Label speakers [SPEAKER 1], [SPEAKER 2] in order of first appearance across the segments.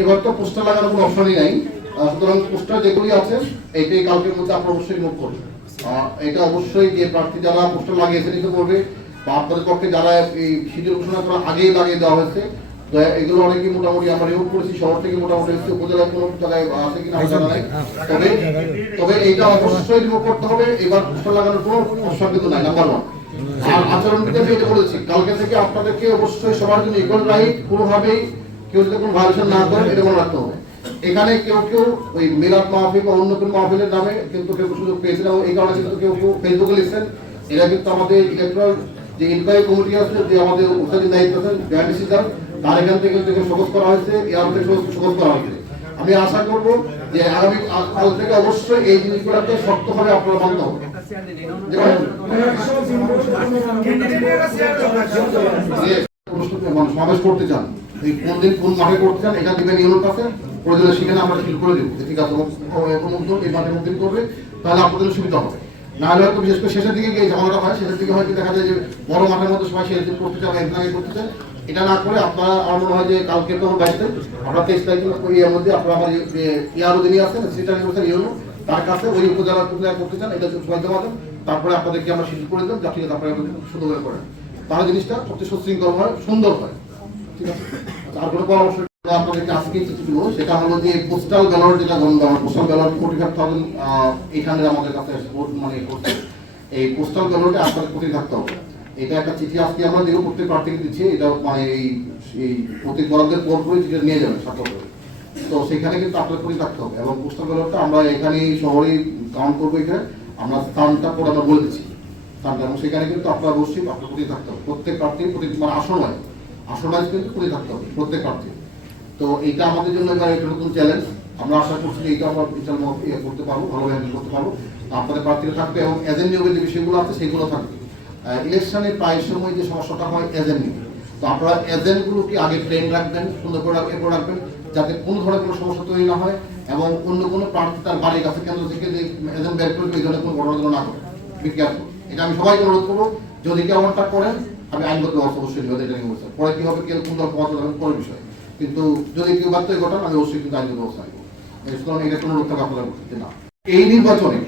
[SPEAKER 1] এবার তো পোস্টার কোনো অপশনই নাই। সুতরাং পোস্টার যেগুলি আছে কালকের মধ্যে অবশ্যই এটা অবশ্যই যে প্রার্থী যারা পোস্টার লাগিয়েছে নিতে বা আপনাদের পক্ষে যারা এই ঘোষণা আগেই লাগিয়ে দেওয়া হয়েছে এগুলো অনেকেই মোটামুটি আমরা করেছি, শহর থেকে মোটামুটি কোনো জায়গায় আছে কিনা জানা নাই। তবে তবে অবশ্যই করতে হবে। এবার পোস্টার লাগানোর কোনো অপশন কিন্তু নাই নাম্বার ওয়ান আর আচরণ বিধি আমি এটা বলেছি, কালকে থেকে আপনাদেরকে অবশ্যই সবার জন্য ইকুয়াল রাইট কোনোভাবেই কেউ যদি কোনো ভায়োলেশন না করেন এটা মনে রাখতে হবে। এখানে কেউ কেউ ওই মিলাদ মাহফিল বা অন্য কোনো মাহফিলের নামে কিন্তু কেউ সুযোগ পেয়েছেন এবং এই কারণে কিন্তু কেউ কেউ ফেসবুকে লিখছেন। এরা কিন্তু আমাদের ইলেকট্রাল যে ইনকোয়ারি কমিটি আছে যে আমাদের উত্তরাধীন দায়িত্ব আছেন জয়েন্ট ডিসিশন তার এখান থেকে কিন্তু শোকজ করা হয়েছে। এর থেকে শোকজ করা হয়েছে। আমি আশা করব যে আগামী কাল থেকে অবশ্যই এই জিনিসগুলোকে শক্তভাবে আপনারা মানতে হবে। সমাবেশ করতে চান কোন দিন কোন মাঠে করতে চান, এটা দিবেন ইউনিট আছে প্রয়োজনে সেখানে আমরা ঠিক করে দেবো। ঠিক আছে এখন উদ্যোগ এই মাঠে মধ্যে করবে, তাহলে আপনাদের সুবিধা হবে। না হলে হয়তো বিশেষ করে শেষের দিকে গিয়ে ঝামেলাটা হয়, শেষের দিকে হয়তো দেখা যায় যে বড় মাঠের মধ্যে সবাই শেষ দিন করতে চান একদিন আগে করতে চান এটা না করে আপনারা, আমার মনে হয় যে কালকে তো বাইশ তারিখ আপনারা তেইশ তারিখ এর মধ্যে আপনারা আমার যে ইয়ারও যিনি আছেন, সেটা নির্বাচন ইউনো তার কাছে ওই উপজেলা উপজেলা করতে চান, এটা সবাই জমা দেন। তারপরে আপনাদেরকে আমরা শিডিউল করে দেন যা ঠিক আছে আপনারা সুন্দর করে করেন। তাহলে জিনিসটা সবচেয়ে সুশৃঙ্খল হয়, সুন্দর হয়। ঠিক আছে আপনাদেরকে আজকে সেটা হলো যে যেটা আমাদের কাছে মানে এই থাকতে হবে। এটা একটা চিঠি আমরা প্রত্যেক দিচ্ছি। এটা মানে এই পর নিয়ে করে তো সেখানে কিন্তু আপনার প্রতি থাকতে হবে। এবং পোস্টাল ব্যালটটা আমরা এখানে শহরেই কাউন্ট করব এখানে। আমরা স্থানটা পরে আমরা বলে দিচ্ছি। স্থানটা। এবং সেখানে কিন্তু আপনার অবশ্যই আপনার প্রতি থাকতে হবে। প্রত্যেক প্রার্থী প্রতি মানে আসন হয়। আসন হয় কিন্তু প্রতি থাকতে হবে, প্রত্যেক প্রার্থী। তো এইটা আমাদের জন্য এবার একটা নতুন চ্যালেঞ্জ আমরা আশা করছি যে এইটা আমরা ইয়ে করতে পারব ভালোভাবে হ্যান্ডেল করতে পারব। আপনাদের প্রার্থীরা থাকবে এবং এজেন্ট নিয়োগের যে বিষয়গুলো আছে সেগুলো থাকবে। ইলেকশনে প্রায় সময় যে সমস্যাটা হয় এজেন্ট নিয়ে তো আপনারা এজেন্টগুলোকে আগে ট্রেন রাখবেন, সুন্দর করে রাখবেন রাখবেন, যাতে কোনো ধরনের কোনো সমস্যা তৈরি না হয় এবং অন্য কোনো প্রার্থী তার বাড়ির কাছে কেন্দ্র থেকে যে এজেন্ট বের করবে, এই ধরনের কোনো ঘটনা যেন না ঘটে। বিজ্ঞাপন এটা আমি সবাইকে অনুরোধ করব, যদি কেউ করেন আমি আইনগত ব্যবস্থা অবশ্যই নেব এটা নিয়ে পরে কি হবে কেউ কোন দল পথ যাবেন বিষয় কিন্তু যদি কেউ বাধ্য ঘটান, আমি অবশ্যই কিন্তু আইনগত ব্যবস্থা নেব। সুতরাং এটা কোনো রক্ষা আপনারা করতে না। এই নির্বাচনে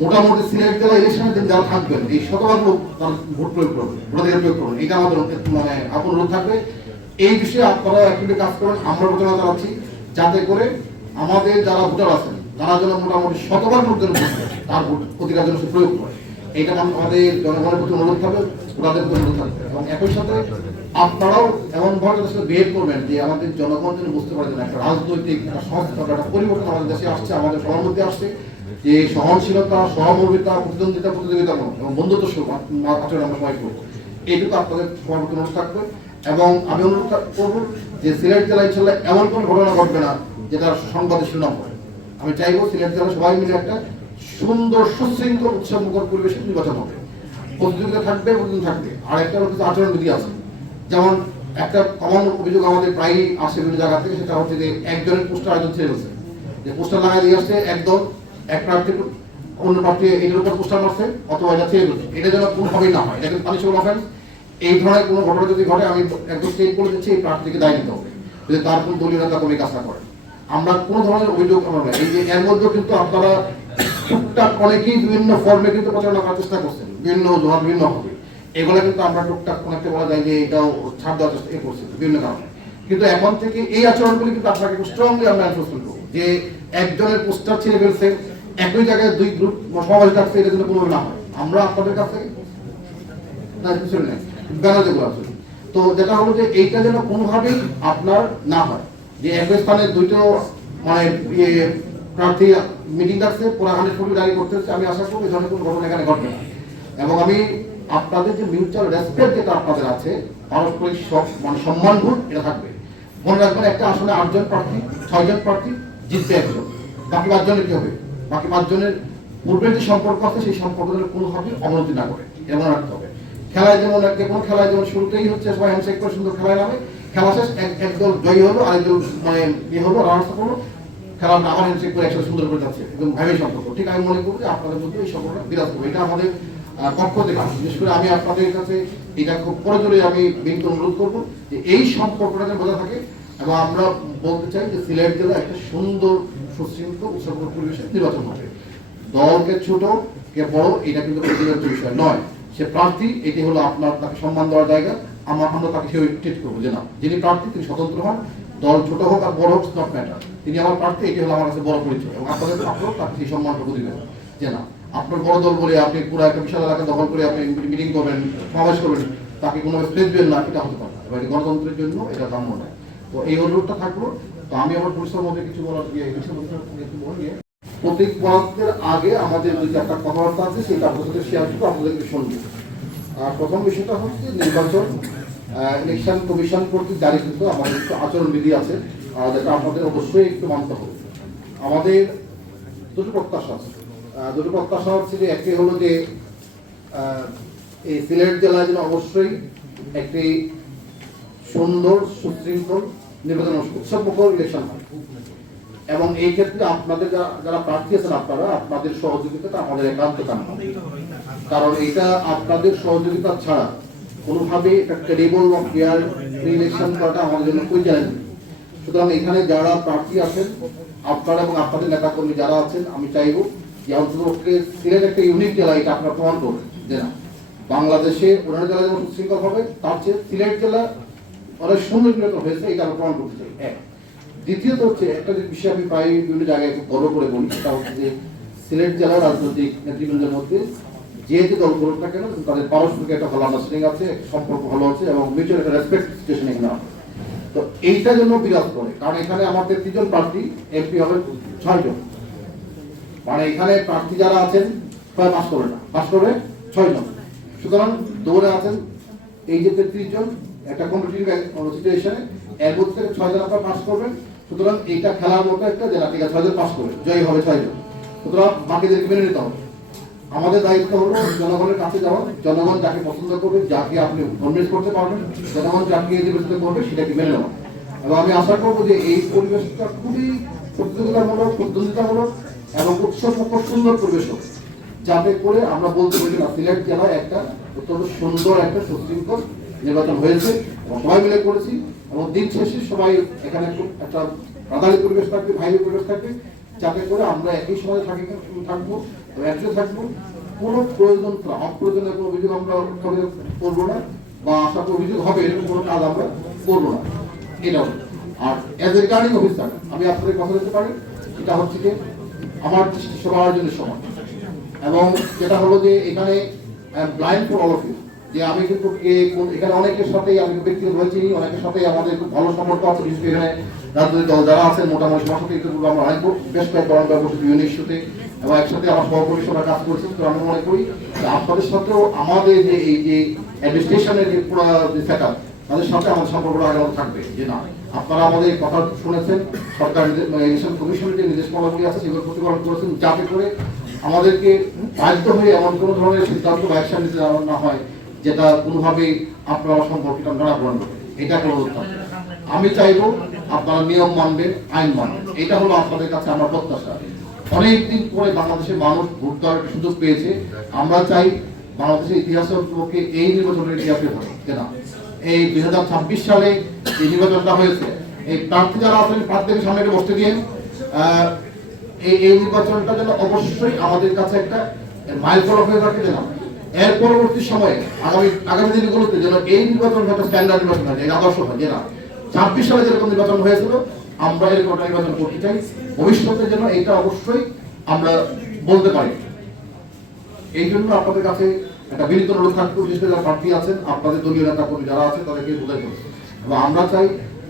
[SPEAKER 1] মোটামুটি সিলেট জেলা ইলেকশনের দিন যারা থাকবেন, এই শতভাগ লোক তারা ভোট প্রয়োগ করবেন ভোটাধিকার প্রয়োগ করবেন এটা আমাদের মানে আপন অনুরোধ থাকবে। এই বিষয়ে আপনারা একটু কাজ করেন, আমরা প্রচারণা চালাচ্ছি, যাতে করে আমাদের যারা ভোটার আছেন, তারা যেন মোটামুটি শতভাগ লোকজন তার ভোট যেন সে প্রয়োগ করে। আমাদের জনগণের প্রতি অনুরোধ থাকবে ভোটারদের প্রতি অনুরোধ থাকবে। এবং একই সাথে আপনারাও এমন ভাবে তাদের সাথে করবেন যে আমাদের জনগণ যেন বুঝতে পারে না, একটা রাজনৈতিক একটা পরিবর্তন আমাদের দেশে আসছে আমাদের সবার মধ্যে আসছে যে সহনশীলতা সহমর্মিতা প্রতিদ্বন্দ্বিতা প্রতিযোগিতা এবং বন্ধুত্ব আচরণ আমরা সবাই করব। এইটুকু আপনাদের সবার প্রতি অনুরোধ থাকবে। এবং আমি অনুরোধ করব যে সিলেট জেলায় ইনশাল্লাহ এমন কোনো ঘটনা ঘটবে না যেটা সংবাদে শিরোনাম হয়। আমি চাইব সিলেট জেলা সবাই মিলে একটা সুন্দর, সুশৃঙ্খল, উৎসবমুখর পরিবেশে নির্বাচন হবে। প্রতিযোগিতা থাকবে, প্রতিদিন থাকবে। আর একটা হচ্ছে আচরণ বিধি আছে। যেমন একটা কমন অভিযোগ আমাদের প্রায়ই আসে বিভিন্ন জায়গা থেকে, সেটা হচ্ছে যে একজনের পোস্টার একজন ছেড়ে গেছে যে পোস্টার লাগাই দিয়ে আসছে, একদল, এক প্রার্থী, অন্য প্রার্থী এটার উপর পোস্টার মারছে, অথবা এটা ছেড়ে গেছে এটা যেন কোনোভাবেই না হয়। এটা কিন্তু পানিশেবল অফেন্স এই ধরনের কোনো ঘটনা যদি ঘটে, আমি একদম স্টেট করে দিচ্ছি, এই প্রার্থীকে দায় নিতে হবে। যদি তার কোন দলীয় নেতা কোনো কাজ করে। আমরা কোনো ধরনের অভিযোগ আমরা। এই যে এর মধ্যেও কিন্তু আপনারা টুকটাক অনেকেই বিভিন্ন ফর্মে কিন্তু প্রচারণা করার চেষ্টা করছেন বিভিন্ন ধর বিভিন্ন হবে। এগুলো কিন্তু আমরা টুকটাক অনেকটা বলা যায় যে এটাও ছাড় দেওয়ার চেষ্টা করছি, বিভিন্ন কারণে। কিন্তু এখন থেকে এই আচরণগুলি কিন্তু আপনাকে স্ট্রংলি আমরা এনফোর্সমেন্ট করব যে একজনের পোস্টার ছেড়ে ফেলছে, একই জায়গায় দুই গ্রুপ সমাবেশ ডাকছে এটা যেন কোনো না হয়। আমরা আপনাদের কাছে না ব্যানার যেগুলো আছে। তো যেটা হলো যে এইটা যেন কোনোভাবেই আপনার না হয়, যে একই স্থানে দুইটো মানে ইয়ে প্রার্থী মিটিং ডাকছে, পুরো হান্ড্রেড দাঁড়িয়ে করতেছে, আমি আশা করব এই ধরনের কোনো ঘটনা এখানে ঘটবে এবং আমি আপনাদের যে মিউচুয়াল রেসপেক্ট যেটা আপনাদের আছে পারস্পরিক মানে সম্মানবোধ এটা থাকবে। মনে রাখবেন, একটা আসলে আটজন প্রার্থী, ছয়জন প্রার্থী জিতবে একজন। বাকি পাঁচজনের কি হবে? বাকি পাঁচজনের পূর্বের যে সম্পর্ক আছে, সেই সম্পর্কের কোনোভাবে অবনতি না করে এটা মনে রাখতে হবে। খেলায় যেমন যে কোনো খেলায় যেমন শুরুতেই হচ্ছে, সবাই হ্যান্ডশেক করে সুন্দর খেলায় নামে। খেলা শেষ, এক একদল জয়ী হলো, আরেকদল মানে ইয়ে হলো রানার্স হলো। খেলা আবার হ্যান্ডশেক করে একসাথে সুন্দর করে যাচ্ছে এবং ভাবে সম্পর্ক। ঠিক আমি মনে করব যে আপনাদের মধ্যে এই সম্পর্কটা বিরাজ করবে। এটা আমাদের পক্ষ থেকে বিশেষ করে আমি আপনাদের কাছে এটা খুব প্রয়োজনে আমি বিনীত অনুরোধ করব যে এই সম্পর্কটা যেন বজায় থাকে এবং আমরা বলতে চাই যে সিলেট জেলা একটা সুন্দর, সুশৃঙ্খল উৎসব পরিবেশে নির্বাচন হবে। দলকে ছোট, কে বড়, এটা কিন্তু ব্যক্তিগত বিষয় নয়। সে প্রার্থী, এটি হলো আপনার তাকে সম্মান দেওয়ার জায়গা। আমরা আমরা তাকে সেভাবে ট্রিট করব। যে না, যিনি প্রার্থী, তিনি স্বতন্ত্র হন। দল ছোট হোক আর বড় হোক নট ম্যাটার তিনি আমার প্রার্থী, এটি হলো আমার কাছে বড় পরিচয়। এবং আপনাদের আপনারাও তাকে সেই সম্মানটুকু দিবেন। যে না, আপনার বড় দল বলে আপনি পুরো একটা বিশাল এলাকা দখল করে আপনি মিটিং করবেন, সমাবেশ করবেন, তাকে কোনো স্পেস দেবেন না, এটা হতে পারে এবার গণতন্ত্রের জন্য এটা কাম্য নয় তো এই অনুরোধটা থাকল। তো আমি আমার পরিসর মধ্যে কিছু বলার ইয়ে কিছু বলিয়ে প্রতীক বরাদ্দের আগে আমাদের দুই একটা কথাবার্তা আছে, সেটা আপনাদের সাথে শেয়ার করব আপনাদেরকে শুনব আর প্রথম বিষয়টা হচ্ছে নির্বাচন। ইলেকশন কমিশন কর্তৃক জারিকৃত আমাদের কিছু আচরণবিধি আছে যেটা আপনাদের অবশ্যই একটু মানতে হবে। আমাদের দুটো প্রত্যাশা আছে। দুটো প্রত্যাশা হচ্ছে যে একটি হলো যে এই সিলেট জেলায় যেন অবশ্যই একটি সুন্দর সুশৃঙ্খল নির্বাচন উৎসব মুখর ইলেকশন হয়। এবং এই ক্ষেত্রে আপনাদের যারা প্রার্থী আছেন আপনারা, আপনাদের সহযোগিতাটা আমাদের একান্ত কারণ এটা আপনাদের সহযোগিতা ছাড়া কোনোভাবে একটা ক্রেডিবল বা ফেয়ার ইলেকশন করাটা আমাদের জন্য খুবই চ্যালেঞ্জ সুতরাং এখানে যারা প্রার্থী আছেন, আপনারা এবং আপনাদের নেতাকর্মী যারা আছেন, আমি চাইব যে অন্ততপক্ষে সিলেট একটা ইউনিক জেলা এটা আপনারা প্রমাণ করবেন যে না, বাংলাদেশে অন্যান্য জেলা যেমন সুশৃঙ্খল হবে, তার চেয়ে সিলেট জেলা অনেক সুন্দর হয়েছে, এটা আমরা প্রমাণ করতে চাই। এক। দ্বিতীয়ত হচ্ছে, একটা যে বিষয় আমি প্রায় বিভিন্ন জায়গায় গর্ব করে বলি, সেটা হচ্ছে যে সিলেট জেলার রাজনৈতিক নেতৃবৃন্দের মধ্যে যে যে দল করুক না কেন, তাদের পারস্পরিক একটা ভালো আন্ডারস্ট্যান্ডিং আছে, সম্পর্ক ভালো আছে, এবং মিউচুয়াল একটা রেসপেক্ট এখানে আছে। তো এইটা জন্য বিরাজ করে। কারণ এখানে আমাদের তিনজন প্রার্থী এমপি হবে ছয়জন। মানে এখানে প্রার্থী যারা আছেন ছয় পাস করবে না। পাস করবে ছয় জন সুতরাং দৌড়ে আছেন এই যে তেত্রিশ জন, একটা কম্পিটিটিভ সিচুয়েশনে এর মধ্যে থেকে ছয় জন আপনারা পাস করবেন। সুতরাং এইটা খেলার মতো একটা জেলা ঠিক আছে ছয় জন পাস করবে জয়ী হবে ছয় জন সুতরাং বাকিদেরকে মেনে নিতে হবে। আমাদের দায়িত্ব হলো জনগণের কাছে যাওয়া, জনগণ যাকে পছন্দ করবে, যাকে আপনি কনভিন্স করতে পারবেন, জনগণ যাকে নির্বাচিত করবে, সেটাকে মেনে নেওয়া। এবং আমি আশা করব যে এই পরিবেশটা খুবই প্রতিযোগিতামূলক, প্রতিদ্বন্দ্বিতামূলক এবং উৎসব সুন্দর পরিবেশ যাতে করে আমরা বলতে পারি না, সিলেট জেলায় একটা অত্যন্ত সুন্দর একটা সুশৃঙ্খল নির্বাচন হয়েছে সবাই মিলে করেছি, এবং দিন শেষে সবাই এখানে একটা রাধালি পরিবেশ থাকবে ভাইলি পরিবেশ থাকবে, যাতে করে আমরা একই সময় থাকি, থাকব। এবং থাকব। কোনো প্রয়োজন অপ্রয়োজনীয় কোনো অভিযোগ আমরা করব না, বা আশা করি অভিযোগ হবে এরকম কোনো কাজ আমরা করব না। এটা আর এজ এ রিটার্নিং অফিসার আমি আপনাদের কথা বলতে পারি, এটা হচ্ছে যে আমার দৃষ্টি সবার জন্য এবং যেটা হলো যে এখানে blind for all of you যে আমি কিন্তু কোন- এখানে অনেকের সাথেই আমি ব্যক্তিগতভাবে চিনি অনেকের সাথেই আমাদের খুব ভালো সম্পর্ক আছে, বিশেষ করে এখানে রাজনৈতিক দল যারা আছেন, মোটামুটি সবার সাথে আমরা অনেক বেশ কয়েকবার আমরা বিভিন্ন ইস্যুতে। এবং একসাথে আমার সহকর্মী সবাই কাজ করছি, তো আমি মনে করি আপনাদের সাথেও আমাদের যে এই যে অ্যাডমিনিস্ট্রেশনের যে পুরো যে সেট আপ তাদের সাথে আমাদের সম্পর্কটা আগে থাকবে, যে না, আপনারা আমাদের কথা শুনেছেন, সরকার ইলেকশন কমিশনের যে নির্দেশমালাগুলি আছে, সেগুলো প্রতিপালন করেছেন, যাতে করে আমাদেরকে বাধ্য হয়ে এমন কোনো ধরনের সিদ্ধান্ত বা অ্যাকশন নিতে দেওয়া না হয়, যেটা কোনোভাবেই আপনারা সম্পর্কটা নাড়া পূরণ করবে। এটা কোনো আমি চাইব আপনারা নিয়ম মানবেন, আইন মানবেন। এটা হলো আপনাদের কাছে আমার প্রত্যাশা। অনেকদিন পরে বাংলাদেশের মানুষ ভোট দেওয়ার সুযোগ পেয়েছে। আমরা চাই বাংলাদেশের ইতিহাসের পক্ষে এই নির্বাচনের ইতিহাসে হবে না। এই দুই হাজার ছাব্বিশ সালে এই নির্বাচনটা হয়েছে এই প্রার্থী যারা আছেন প্রার্থীদের সামনে বসতে আহ, এই এই নির্বাচনটা যেন অবশ্যই আমাদের কাছে একটা মাইল ফলক হয়ে থাকে যেন। এর পরবর্তী সময়ে আগামী আগামী দিনগুলোতে যেন এই নির্বাচন একটা স্ট্যান্ডার্ড নির্বাচন হয় আদর্শ হয় যে না। ছাব্বিশ সালে যেরকম নির্বাচন হয়েছিল আমরা এরকম একটা নির্বাচন করতে চাই। ভবিষ্যতে যেন এটা অবশ্যই আমরা বলতে পারি। এই জন্য আপনাদের কাছে একটা বিনীত অনুরোধ থাকবে, বিশেষ করে যারা প্রার্থী আছেন, আপনাদের দলীয় নেতা কর্মী যারা আছে তাদেরকে বোঝাই করছে এবং আমরা চাই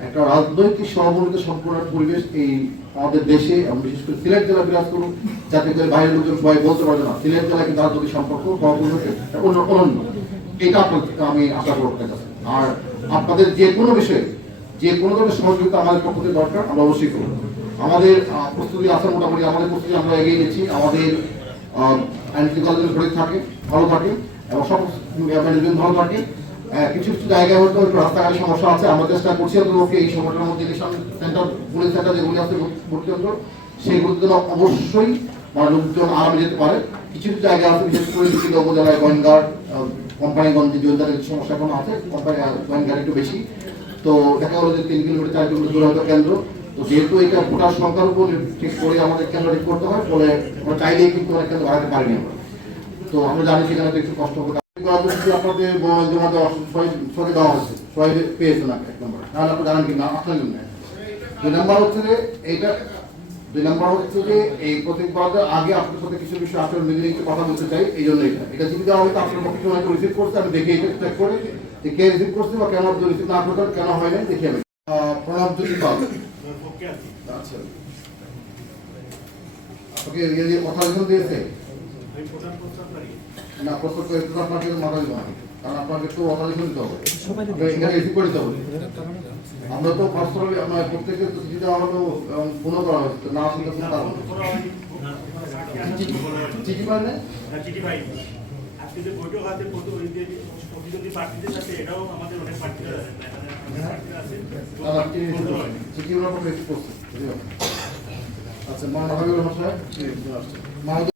[SPEAKER 1] একটা রাজনৈতিক সমন্বিত সম্পূর্ণ পরিবেশ এই আমাদের দেশে এবং বিশেষ করে সিলেট জেলা বিরাজ করুন যাতে করে বাইরের লোকজন সবাই বলতে পারবে না। সিলেট জেলা কিন্তু রাজনৈতিক সম্পর্ক অনন্য। এটা আপনার আমি আশা আপনার কাছে। আর আপনাদের যে কোনো বিষয়ে যে কোনো ধরনের সহযোগিতা আমাদের পক্ষ থেকে দরকার, আমরা অবশ্যই করব। আমাদের প্রস্তুতি আছে মোটামুটি, আমাদের প্রস্তুতি আমরা এগিয়ে নিচ্ছি। আমাদের আইনশৃঙ্খলা শরীর থাকে, ভালো থাকে, এবং সব ম্যানেজমেন্ট ভালো থাকে। কিছু কিছু জায়গায় হয়তো একটু রাস্তাঘাটের সমস্যা আছে, আমরা চেষ্টা করছি অন্তত এই সময়টার মধ্যে সেন্টার পুলিশ সেন্টার যেগুলি আছে কেন্দ্র সেইগুলোর জন্য অবশ্যই লোকজন আরামে যেতে পারে। কিছু কিছু জায়গা আছে, বিশেষ করে উপজেলায় গোয়েন্দার কোম্পানিগঞ্জে জমিদারের সমস্যা এখনও আছে, কোম্পানি গোয়েন্দার একটু বেশি। তো দেখা গেলো যে তিন কিলোমিটার, চার কিলোমিটার দূরে হয়তো কেন্দ্র। তো যেহেতু এটা ভোটার সংখ্যার উপর ঠিক করে আমাদের কেন্দ্র ঠিক করতে হয়, ফলে আমরা চাইলেই কিন্তু অনেক কেন্দ্র বাড়াতে পারিনি আমরা। তো আমরা জানি সেখানে একটু কষ্ট হবে আপনাদের জমা দেওয়া দেওয়া হয়েছে সবাই পেয়েছে না এক নম্বর। তাহলে আপনি জানেন কি না আপনার জন্য। দুই নাম্বার হচ্ছে এইটা দুই নাম্বার হচ্ছে যে এই প্রতিবাদ আগে আপনার সাথে কিছু বিষয় আপনার নিজে একটু কথা বলতে চাই, এই জন্য এটা। এটা যদি দেওয়া হয়তো আপনার পক্ষে সময় রিসিভ করছে আমি দেখি এটা চেক করে যে কে রিসিভ করছে বা কেন রিসিভ না করতে কেন হয় নাই, দেখি আমি। প্রণব জ্যোতি পাল আচ্ছা। আপনাকে ইয়ে কথা লিখন দিয়েছে? না প্রস্তুত করে আপনাকে মাথা দিতে হবে। কারণ আপনাকে তো কথা লিখন দিতে হবে। রিসিভ করে দিতে হবে। আমরা তো পার্সোনালি আপনার প্রত্যেকে তো চিঠি দেওয়া হলো এবং করা হয়েছে না আসলে চিঠি পায়
[SPEAKER 2] চিঠি পাই আজকে যে বৈঠক আছে প্রতিনিধি প্রতিনিধি প্রার্থীদের সাথে এটাও আমাদের অনেক প্রার্থীরা আছে
[SPEAKER 1] চিঠি ওনার পক্ষে? আচ্ছা সাহেব মাননীয়